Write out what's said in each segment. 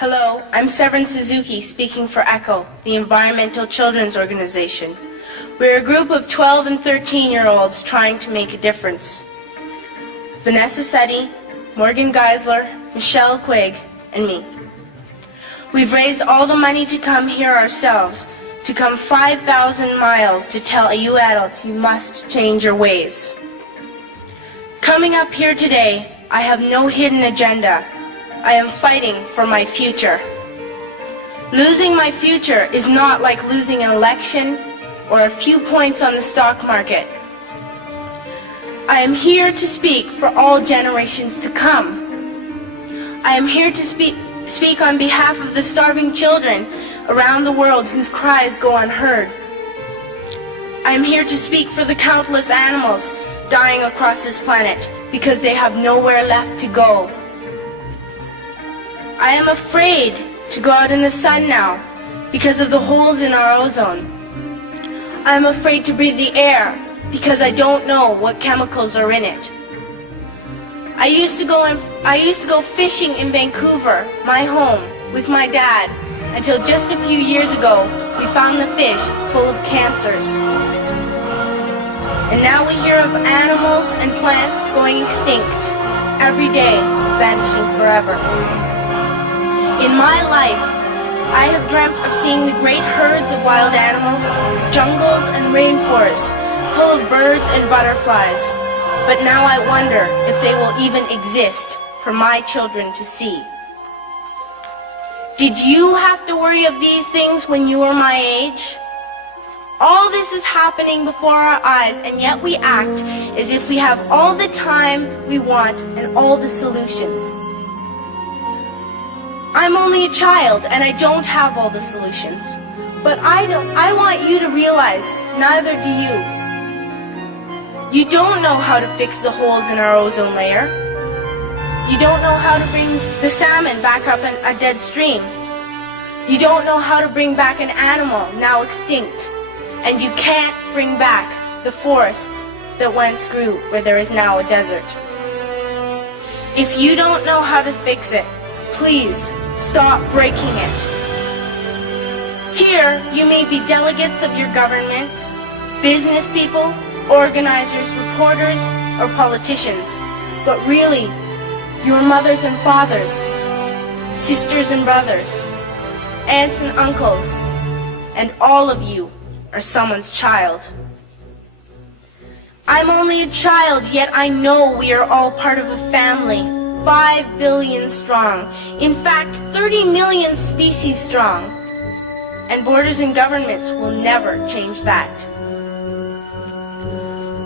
Hello, I'm Severn Suzuki, speaking for ECHO, the Environmental Children's Organization. We're a group of 12 and 13-year-olds trying to make a difference. Vanessa Setti, Morgan Geisler, Michelle Quigg, and me. We've raised all the money to come here ourselves, to come 5,000 miles to tell you adults you must change your ways. Coming up here today, I have no hidden agenda. I am fighting for my future. Losing my future is not like losing an election or a few points on the stock market. I am here to speak for all generations to come. I am here to speak on behalf of the starving children around the world whose cries go unheard. I am here to speak for the countless animals dying across this planet because they have nowhere left to go. I am afraid to go out in the sun now because of the holes in our ozone. I am afraid to breathe the air because I don't know what chemicals are in it. I used to go fishing in Vancouver, my home, with my dad, until just a few years ago we found the fish full of cancers. And now we hear of animals and plants going extinct, every day vanishing forever. In my life, I have dreamt of seeing the great herds of wild animals, jungles and rainforests, full of birds and butterflies. But now I wonder if they will even exist for my children to see. Did you have to worry of these things when you were my age? All this is happening before our eyes, and yet we act as if we have all the time we want and all the solutions. I'm only a child, and I don't have all the solutions. But I want you to realize, neither do you. You don't know how to fix the holes in our ozone layer. You don't know how to bring the salmon back up a dead stream. You don't know how to bring back an animal now extinct. And you can't bring back the forests that once grew where there is now a desert. If you don't know how to fix it, please stop breaking it. Here, you may be delegates of your government, business people, organizers, reporters, or politicians, but really, your mothers and fathers, sisters and brothers, aunts and uncles, and all of you are someone's child. I'm only a child, yet I know we are all part of a family, 5 billion strong, in fact 30 million species strong, and borders and governments will never change that.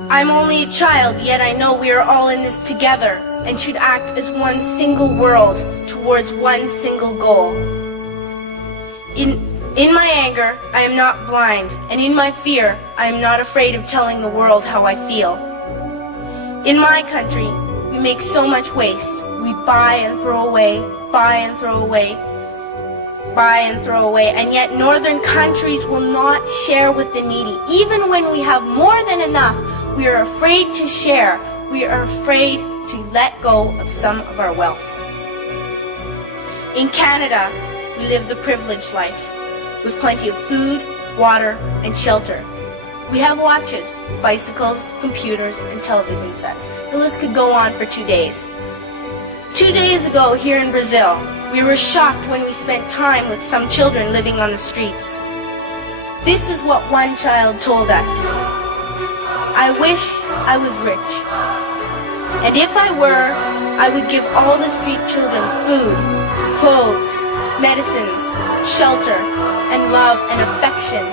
I'm only a child, yet I know we are all in this together and should act as one single world towards one single goal. In my anger, I am not blind, and in my fear, I am not afraid of telling the world how I feel. In my country, we make so much waste. We buy and throw away, buy and throw away, buy and throw away, and yet northern countries will not share with the needy. Even when we have more than enough, we are afraid to share. We are afraid to let go of some of our wealth. In Canada, we live the privileged life, with plenty of food, water, and shelter. We have watches, bicycles, computers, and television sets. The list could go on for 2 days. 2 days ago, here in Brazil, we were shocked when we spent time with some children living on the streets. This is what one child told us. I wish I was rich. And if I were, I would give all the street children food, clothes, medicines, shelter, and love and affection.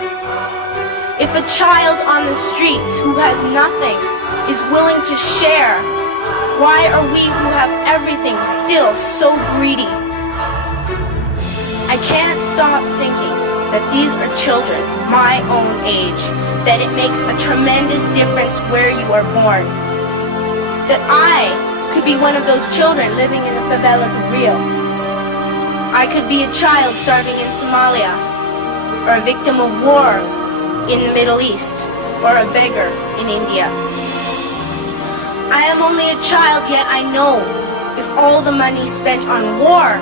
If a child on the streets who has nothing is willing to share, why are we who have everything still so greedy? I can't stop thinking that these are children my own age, that it makes a tremendous difference where you are born. That I could be one of those children living in the favelas of Rio. I could be a child starving in Somalia, or a victim of war in the Middle East, or a beggar in India. I am only a child, yet I know if all the money spent on war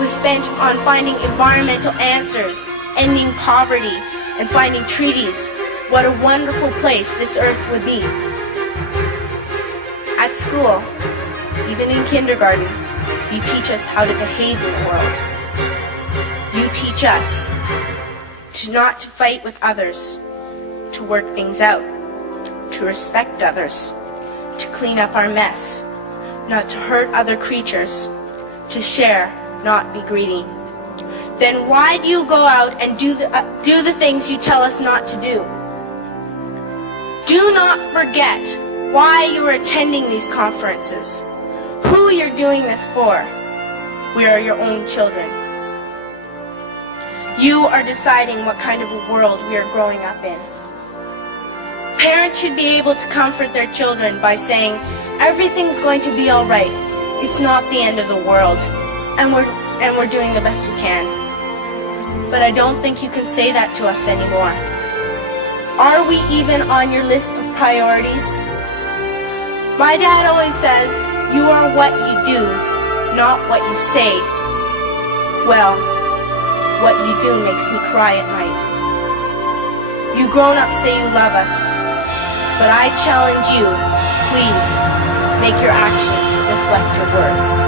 was spent on finding environmental answers, ending poverty, and finding treaties, what a wonderful place this earth would be. At school, even in kindergarten, you teach us how to behave in the world. You teach us to not to fight with others, to work things out, to respect others, to clean up our mess, not to hurt other creatures, to share, not be greedy. Then why do you go out and do the things you tell us not to do? Do not forget why you are attending these conferences, who you're doing this for. We are your own children. You are deciding what kind of a world we are growing up in. Parents should be able to comfort their children by saying, everything's going to be all right. It's not the end of the world, and we're doing the best we can. But I don't think you can say that to us anymore. Are we even on your list of priorities? My dad always says, you are what you do, not what you say. Well, what you do makes me cry at night. You grown-ups say you love us, but I challenge you, please, make your actions reflect your words.